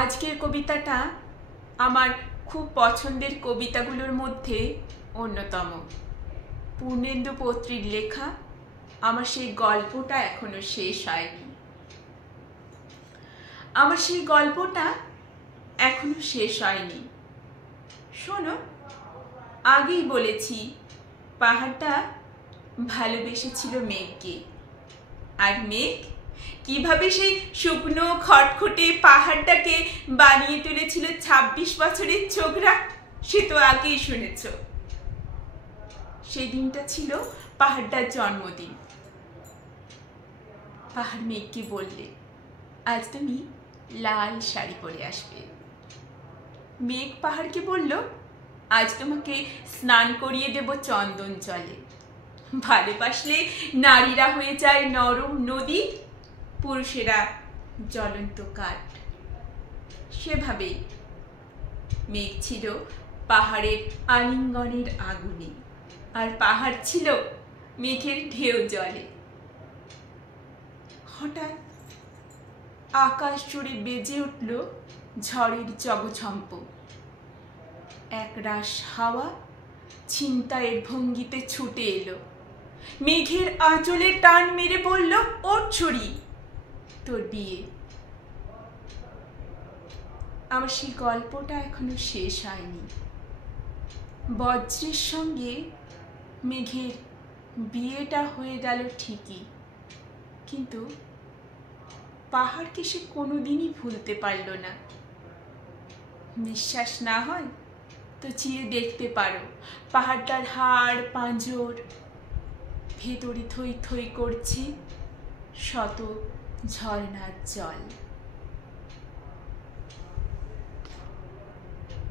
আজকের কবিতাটা আমার খুব পছন্দের কবিতাগুলোর মধ্যে অন্যতম। পূর্ণেন্দু পত্রীর লেখা। আমার সেই গল্পটা এখনো শেষ হয়নি। শোনো, আগেই বলেছি পাহাড়টা ভালোবেসেছিল মেঘকে, আর মেঘ কিভাবে সেই শুকনো খটখটে পাহাড়টাকে বানিয়ে তুলেছিল ২৬ বছরের ছোকরা, সে তো আগেই শুনেছ। সেই দিনটা ছিল পাহাড়টার জন্মদিন। পাহাড় মেঘকে বললে, আজ তুমি লাল শাড়ি পরে আসবে। মেঘ পাহাড়কে বলল, আজ তোমাকে স্নান করিয়ে দেব চন্দন জলে। ভালোবাসলে নারীরা হয়ে যায় নরম নদী, পুরুষেরা জ্বলন্ত কাঠ। সেভাবেই মেঘ ছিল পাহাড়ের আলিঙ্গনের আগুনে, আর পাহাড় ছিল মেঘের ঢেউ জলে। হঠাৎ আকাশ জুড়ে বেজে উঠল ঝড়ের জগঝম্প। একরাশ হাওয়া ছিনতাইয়ের ভঙ্গিতে ছুটে এলো। মেঘের আঁচলে টান মেরে বলল, ওঠ ছড়ি, তোর বিয়ে। আমার সেই গল্পটা এখনো শেষ হয়নি। বজ্রের সঙ্গে মেঘের বিয়েটা হয়ে গেল ঠিকই, কিন্তু পাহাড়কে সে কোনোদিনই ভুলতে পারল না। বিশ্বাস না হয় তো চিরে দেখতে পারো পাহাড়টার হাড় পাঁজর, ভেতরে থই থই করছে শত ঝর্ণার জল।